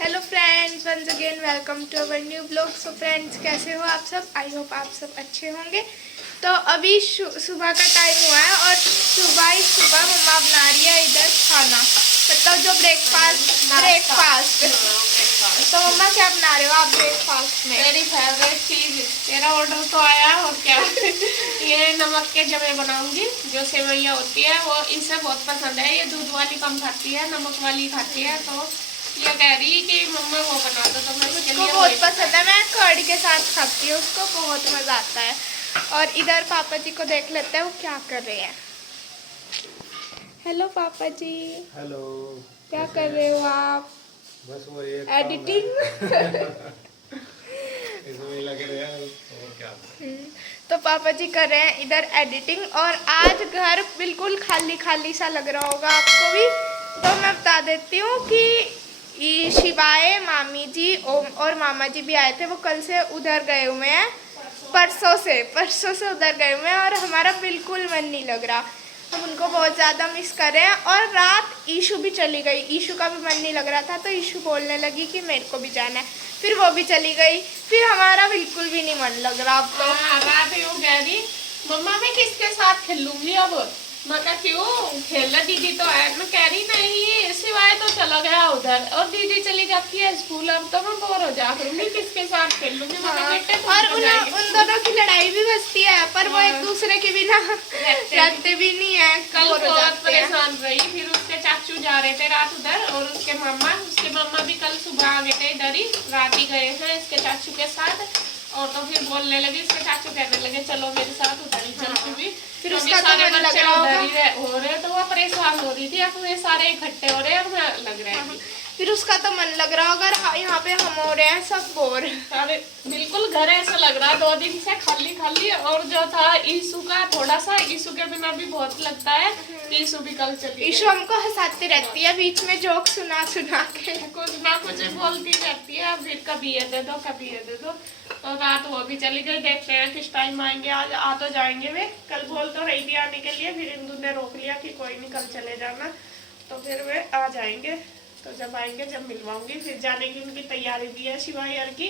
Hello friends, once again welcome to our new blog. So friends, कैसे हो आप सब? आई होप आप सब अच्छे होंगे। तो अभी सुबह का टाइम हुआ है और सुबह मम्मा बना रही है इधर खाना, मतलब जो ब्रेकफास्ट। तो मम्मा क्या बना रहे हो आप ब्रेकफास्ट में? मेरी फेवरेट चीज, तेरा ऑर्डर तो आया और क्या ये नमक के जमे बनाऊंगी। जो सेवैया होती है वो इसे बहुत पसंद है। ये दूध वाली कम खाती है, नमक वाली खाती है। तो ये कह रही कि मम्मा वो बना दो, तो मैं उसको बहुत पसंद है। मैं कढ़ी के साथ खाती हूँ, उसको बहुत मजा आता है। और इधर पापा जी को देख लेते हैं वो क्या कर रहे हैं। हेलो पापा जी। हेलो। क्या कर रहे हो आप? बस वो ये एडिटिंग। इसमें लगे रहे हैं और क्या। तो पापा जी कर रहे हैं इधर एडिटिंग। और आज घर बिल्कुल खाली खाली सा लग रहा होगा आपको भी। तो मैं बता देती हूँ कि शिवाय, मामी जी, ओम और मामा जी भी आए थे। वो कल से उधर गए हुए हैं, परसों से उधर गए हुए हैं। और हमारा बिल्कुल मन नहीं लग रहा, हम उनको बहुत ज़्यादा मिस कर रहे हैं। और रात ईशु भी चली गई, ईशु का भी मन नहीं लग रहा था। तो ईशु बोलने लगी कि मेरे को भी जाना है, फिर वो भी चली गई। फिर हमारा बिल्कुल भी नहीं मन लग रहा अब तो। रात यूँ कह रही मम्मा मैं किसके साथ खेलूंगी अब। मैं कहा क्यों, खेलना दीदी तो है। मैं कह रही नहीं, सिवाय तो चला गया उधर और दीदी चली जाती है स्कूल। अब तो मैं बोर हो जा करूंगी, किसके साथ खेलूंगी। और उन दोनों की लड़ाई भी बचती है, पर वो एक दूसरे के बिना रहते भी नहीं है। कल बहुत परेशान रही। फिर उसके चाचू जा रहे थे रात उधर, और उसके मम्मा भी कल सुबह आ गए थे इधर ही, रात ही गए हैं इसके चाचू के साथ। और तो फिर बोलने लगे, इसके चाचू कहने लगे चलो मेरे साथ उधर ही चल। भी फिर उसका तो मन लग रहा होगा। हो रहे तो वो परेशान हो रही थी। अब ये सारे इकट्ठे हो रहे हैं और लग रहे हैं। फिर उसका तो मन लग रहा होगा। यहाँ पे हम हो रहे हैं सब बोर। अरे बिल्कुल घर ऐसा लग रहा है 2 दिन से खाली खाली। और जो था ईशु का, थोड़ा सा ईशु के बिना भी बहुत लगता है। ईशु भी कल चली। ईशु हमको हंसाती रहती है बीच में, जोक सुना के कुछ ना कुछ बोलती रहती है। फिर कभी ये दे दो, कभी ये दे दो। तो रात वो भी चली गई। देखते हैं किस टाइम आएंगे। आज आ तो जाएंगे वे, कल बोल तो रही थी आने के लिए। फिर इंदु ने रोक लिया कि कोई नहीं कल चले जाना। तो फिर वे आ जाएंगे। तो जब आएंगे जब मिलवाऊंगी। फिर जाने की उनकी तैयारी भी है शिवायर की।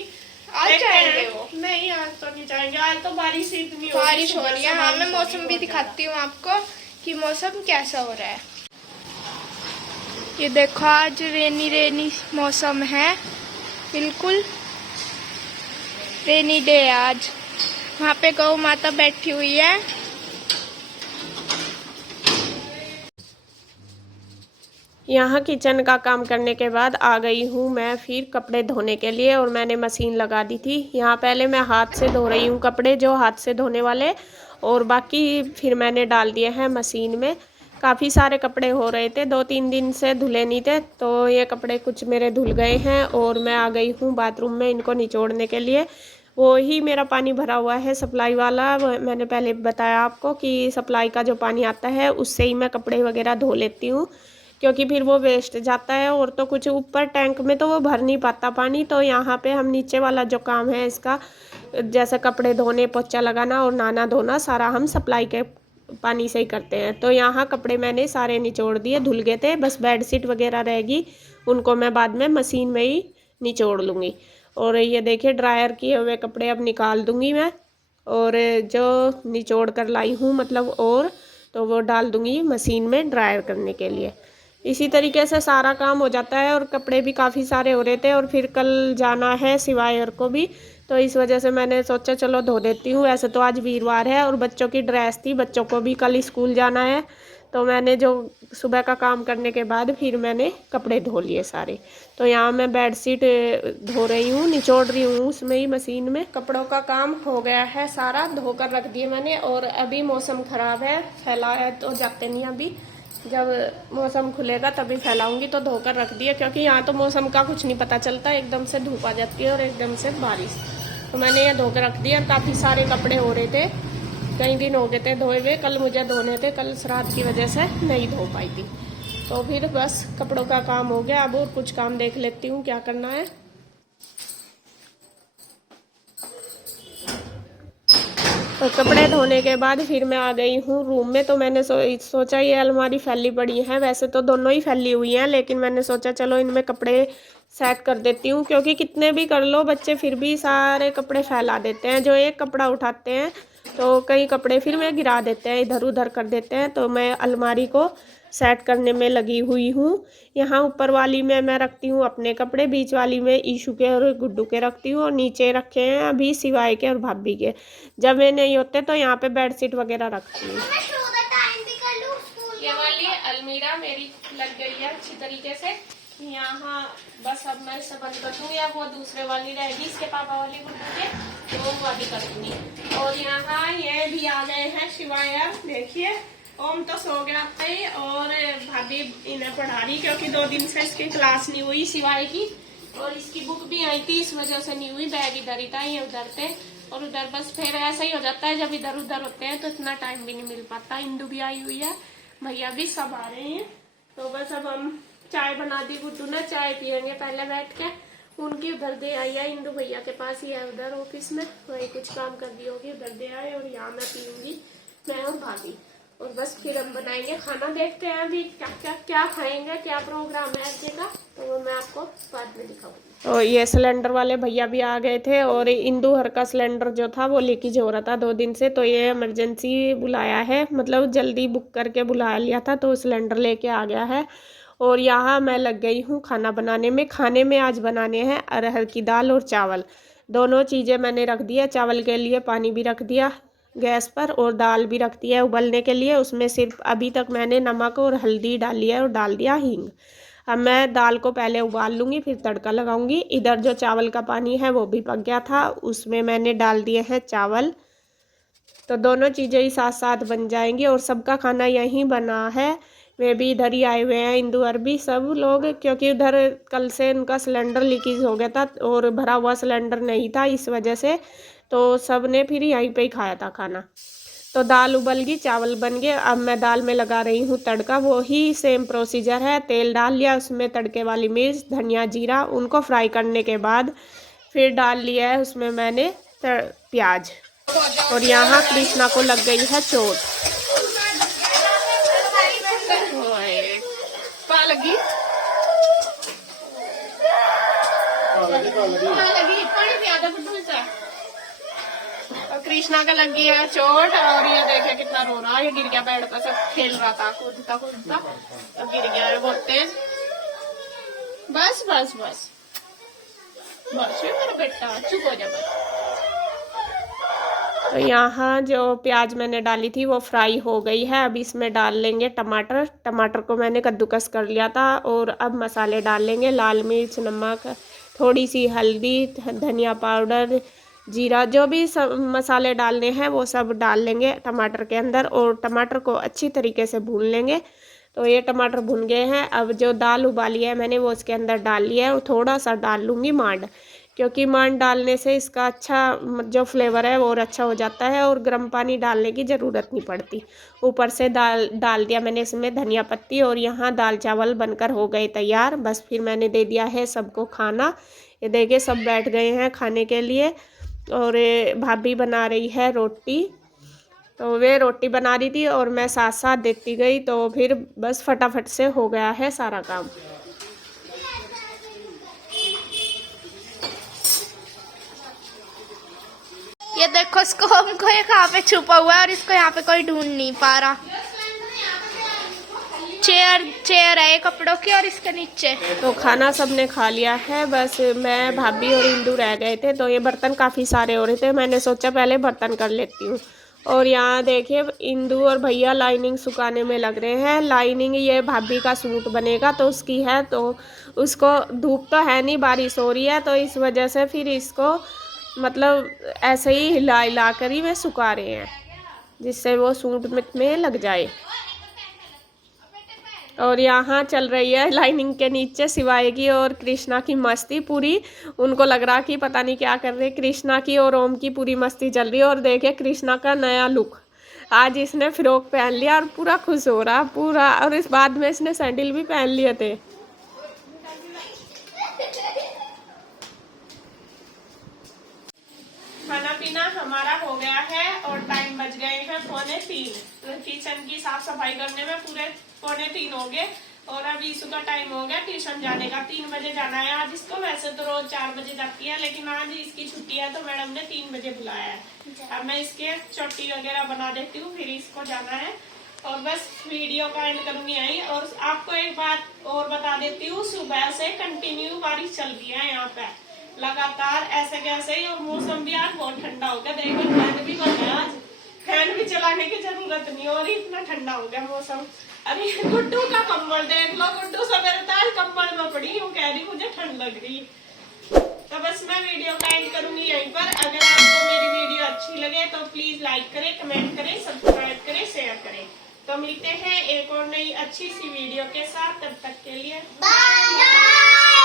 आज जाएंगे वो? नहीं आज तो नहीं जाएंगे। आज तो बारिश इतनी बारिश हो रही है। हाँ, मैं मौसम भी दिखाती हूँ आपको कि मौसम कैसा हो रहा है। ये देखो, आज रेनी मौसम है, बिल्कुल रेनी डे है आज। वहाँ पे गौ माता बैठी हुई है। यहाँ किचन का काम करने के बाद आ गई हूँ मैं फिर कपड़े धोने के लिए। और मैंने मशीन लगा दी थी। यहाँ पहले मैं हाथ से धो रही हूँ कपड़े, जो हाथ से धोने वाले, और बाकी फिर मैंने डाल दिए हैं मशीन में। काफ़ी सारे कपड़े हो रहे थे, 2-3 दिन से धुले नहीं थे। तो ये कपड़े कुछ मेरे धुल गए हैं। और मैं आ गई हूँ बाथरूम में इनको निचोड़ने के लिए। वो ही मेरा पानी भरा हुआ है सप्लाई वाला। मैंने पहले बताया आपको कि सप्लाई का जो पानी आता है उससे ही मैं कपड़े वगैरह धो लेती हूँ, क्योंकि फिर वो वेस्ट जाता है। और तो कुछ ऊपर टैंक में तो वो भर नहीं पाता पानी। तो यहाँ पे हम नीचे वाला जो काम है इसका, जैसे कपड़े धोने, पोछा लगाना और नहाना धोना, सारा हम सप्लाई के पानी से ही करते हैं। तो यहाँ कपड़े मैंने सारे निचोड़ दिए, धुल गए थे। बस बेडशीट वगैरह रहेगी, उनको मैं बाद में मशीन में ही निचोड़ लूँगी। और ये देखिए ड्रायर किए हुए कपड़े अब निकाल दूँगी मैं। और जो निचोड़ कर लाई हूँ मतलब, और तो वो डाल दूँगी मशीन में ड्रायर करने के लिए। इसी तरीके से सारा काम हो जाता है। और कपड़े भी काफ़ी सारे हो रहे थे। और फिर कल जाना है सिवायर को भी, तो इस वजह से मैंने सोचा चलो धो देती हूँ। ऐसे तो आज वीरवार है और बच्चों की ड्रेस थी, बच्चों को भी कल स्कूल जाना है। तो मैंने जो सुबह का काम करने के बाद फिर मैंने कपड़े धो लिए सारे। तो यहाँ मैं बेडशीट धो रही हूँ, निचोड़ रही हूँ उसमें ही मशीन में। कपड़ों का काम हो गया है सारा, धोकर रख दिए मैंने। और अभी मौसम ख़राब है, फैला है तो जाते नहीं। अभी जब मौसम खुलेगा तभी फैलाऊंगी। तो धोकर रख दिए, क्योंकि यहाँ तो मौसम का कुछ नहीं पता चलता, एकदम से धूप आ जाती है और एकदम से बारिश। तो मैंने ये धोकर रख दिया। काफ़ी सारे कपड़े हो रहे थे, कई दिन हो गए थे धोए हुए। कल मुझे धोने थे, कल श्राद्ध की वजह से नहीं धो पाई थी। तो फिर बस कपड़ों का काम हो गया। अब और कुछ काम देख लेती हूँ क्या करना है। तो कपड़े धोने के बाद फिर मैं आ गई हूँ रूम में। तो मैंने सोचा ये अलमारी फैली पड़ी है, वैसे तो दोनों ही फैली हुई हैं, लेकिन मैंने सोचा चलो इनमें कपड़े सेट कर देती हूँ, क्योंकि कितने भी कर लो बच्चे फिर भी सारे कपड़े फैला देते हैं। जो एक कपड़ा उठाते हैं तो कई कपड़े फिर वे गिरा देते हैं, इधर उधर कर देते हैं। तो मैं अलमारी को सेट करने में लगी हुई हूँ। यहाँ ऊपर वाली में मैं रखती हूँ अपने कपड़े, बीच वाली में ईशू के और गुड्डू के रखती हूँ, और नीचे रखे हैं अभी सिवाय के और भाभी के। जब वे नहीं होते तो यहाँ पे बेडशीट वगैरह रखती हूँ। ये वाली अलमीरा मेरी लग गई है अच्छी तरीके से। यहाँ बस अब मैं इसे बंद कर दूँगी, या वो दूसरे वाली रहेगी इसके पापा वाली गुड्डू के, तो वो वाली कर दूँगी। और यहाँ ये भी आ गए हैं शिवाया, देखिए ओम तो सो गया थे और भाभी इन्हें पढ़ा रही, क्योंकि 2 दिन से इसकी क्लास नहीं हुई सिवाय की, और इसकी बुक भी आई थी इस वजह से नहीं हुई। बैग इधर ही था, ये उधर थे और उधर, बस फिर ऐसा ही हो जाता है जब इधर उधर होते हैं तो इतना टाइम भी नहीं मिल पाता। इंदू भी आई हुई है, भैया भी सब आ रहे हैं। तो बस अब हम चाय बना दी, गुड्डू ने चाय पियेंगे पहले बैठ के। उनकी उधर दे आई है, इंदू भैया के पास ही है उधर ऑफिस में, वही कुछ काम कर दी होगी, उधर दे आए। और यहाँ मैं पीऊंगी, मैं और भाभी, और बस फिर हम बनाएंगे खाना। देखते हैं अभी क्या खाएंगे, क्या प्रोग्राम है आज का, तो वो मैं आपको बाद में दिखाऊंगी। तो ये सिलेंडर वाले भैया भी आ गए थे, और इंदू हर का सिलेंडर जो था वो लीकेज हो रहा था 2 दिन से, तो ये इमरजेंसी बुलाया है, मतलब जल्दी बुक करके बुला लिया था, तो सिलेंडर लेके आ गया है। और यहाँ मैं लग गई हूँ खाना बनाने में। खाने में आज बनाने हैं अरहर की दाल और चावल, दोनों चीज़ें मैंने रख दिया। चावल के लिए पानी भी रख दिया गैस पर, और दाल भी रख दिया है उबलने के लिए। उसमें सिर्फ अभी तक मैंने नमक और हल्दी डाली है और डाल दिया हींग। अब मैं दाल को पहले उबाल लूँगी, फिर तड़का लगाऊंगी। इधर जो चावल का पानी है वो भी पक गया था, उसमें मैंने डाल दिए हैं चावल। तो दोनों चीज़ें ही साथ साथ बन जाएंगी, और सबका खाना यहीं बना है। वे भी इधर ही आए हुए हैं, इंदु और भी सब लोग, क्योंकि उधर कल से उनका सिलेंडर लीकेज हो गया था और भरा हुआ सिलेंडर नहीं था, इस वजह से तो सब ने फिर यहीं पे ही खाया था खाना। तो दाल उबल गई, चावल बन गए। अब मैं दाल में लगा रही हूँ तड़का, वो ही सेम प्रोसीजर है। तेल डाल लिया, उसमें तड़के वाली मिर्च, धनिया, जीरा, उनको फ्राई करने के बाद फिर डाल लिया है उसमें मैंने प्याज। और यहाँ कृष्णा को लग गई है चोट। लगी कृष्णा का लग गई है चोट, और ये देखे कितना रो रहा है। ये गिर गया बेड पर, सब खेल रहा था, कूदता कूदता तो गिर गया है बहुत तेज। बस बस बस बस मेरा बेटा चुप हो जा बस। तो यहाँ जो प्याज मैंने डाली थी वो फ्राई हो गई है। अब इसमें डाल लेंगे टमाटर। टमाटर को मैंने कद्दूकस कर लिया था। और अब मसाले डाल लेंगे, लाल मिर्च, नमक, थोड़ी सी हल्दी, धनिया पाउडर, जीरा, जो भी सब मसाले डालने हैं वो सब डाल लेंगे टमाटर के अंदर, और टमाटर को अच्छी तरीके से भून लेंगे। तो ये टमाटर भुन गए हैं। अब जो दाल उबाली है मैंने वो उसके अंदर डाल लिया है, और थोड़ा सा डाल लूँगी मांड, क्योंकि मांड डालने से इसका अच्छा जो फ्लेवर है वो और अच्छा हो जाता है, और गर्म पानी डालने की ज़रूरत नहीं पड़ती। ऊपर से डाल दिया मैंने इसमें धनिया पत्ती, और यहाँ दाल चावल बनकर हो गए तैयार। बस फिर मैंने दे दिया है सबको खाना। ये देखिए सब बैठ गए हैं खाने के लिए, और भाभी बना रही है रोटी। तो वे रोटी बना रही थी और मैं साथ साथ देती गई, तो फिर बस फटाफट से हो गया है सारा काम। ये देखो इसको, हमको ये कहाँ पे छुपा हुआ है और इसको यहाँ पे कोई ढूंढ नहीं पा रहा। चेयर है कपड़ों की और इसके नीचे। तो खाना सबने खा लिया है, बस मैं, भाभी और इंदू रह गए थे। तो ये बर्तन काफ़ी सारे हो रहे थे, मैंने सोचा पहले बर्तन कर लेती हूँ। और यहाँ देखिए इंदू और भैया लाइनिंग सुखाने में लग रहे हैं। लाइनिंग ये भाभी का सूट बनेगा तो उसकी है, तो उसको धूप तो है नहीं, बारिश हो रही है, तो इस वजह से फिर इसको मतलब ऐसे ही हिला कर ही वे सुखा रहे हैं, जिससे वो सूट में लग जाए। और यहाँ चल रही है लाइनिंग के नीचे सिवाय की और कृष्णा की मस्ती पूरी। उनको लग रहा कि पता नहीं क्या कर रहे। कृष्णा की और ओम की पूरी मस्ती चल रही है। और देखिए कृष्णा का नया लुक, आज इसने फ्रॉक पहन लिया और पूरा खुश हो रहा पूरा। और इस बाद में इसने सैंडल भी पहन लिए थे। खाना पीना हमारा हो गया है और टाइम बज गए हैं 2:45। किचन की साफ सफाई करने में पूरे 2:45 हो गए और अब ईशु का टाइम हो गया ट्यूशन जाने का। 3 बजे जाना है आज इसको। वैसे तो रोज 4 बजे जाती है, लेकिन आज इसकी छुट्टी है तो मैडम ने 3 बजे बुलाया है। अब मैं इसके चोटी वगैरह बना देती हूँ, फिर इसको जाना है और बस वीडियो का एंड करूंगी यही। और आपको एक बात और बता देती हूँ, सुबह से कंटिन्यू बारिश चल रही है यहाँ पे लगातार ऐसे कैसे ही, और मौसम भी आज बहुत ठंडा हो गया। देखो फैन भी बंद है आज, फैन भी चलाने की जरूरत नहीं हो रही, इतना ठंडा हो गया मौसम। अरे गुड्डू का कंबल देख लो, गुड्डू सवेरे ताल कंबल में पड़ी हूँ, कह रही मुझे ठंड लग रही। तो बस मैं वीडियो का एंड करूंगी यहीं पर। अगर आपको मेरी वीडियो अच्छी लगे तो प्लीज लाइक करें, कमेंट करें, सब्सक्राइब करें, शेयर करें। तो मिलते हैं एक और नई अच्छी सी वीडियो के साथ, तब तक के लिए बाय।